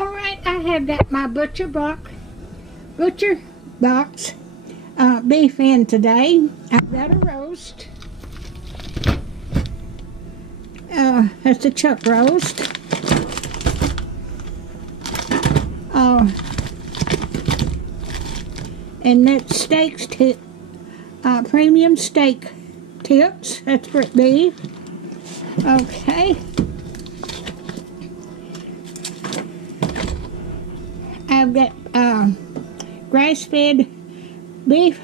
Alright, I have got my butcher box beef in today. I've got a roast. That's a chuck roast. And that's steaks, premium steak tips. That's for beef. Okay. I've got grass-fed beef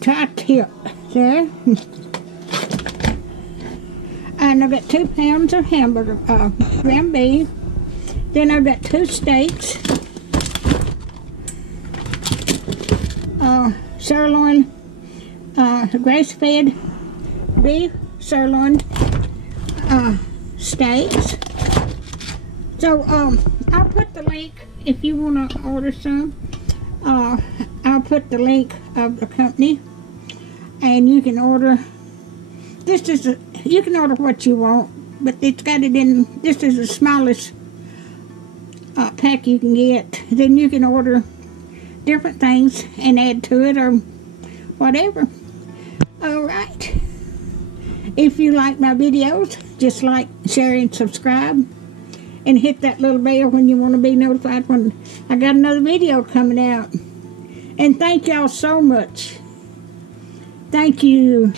tri-tip there. And I've got 2 pounds of hamburger, ground beef. Then I've got 2 steaks. Sirloin, grass-fed beef sirloin steaks. So, I'll put the link if you want to order some. I'll put the link of the company, and you can order. You can order what you want, but it's got it in. This is the smallest pack you can get. Then you can order different things and add to it or whatever. All right. If you like my videos, just like, share, and subscribe. And hit that little bell when you want to be notified when I got another video coming out. And thank y'all so much. Thank you.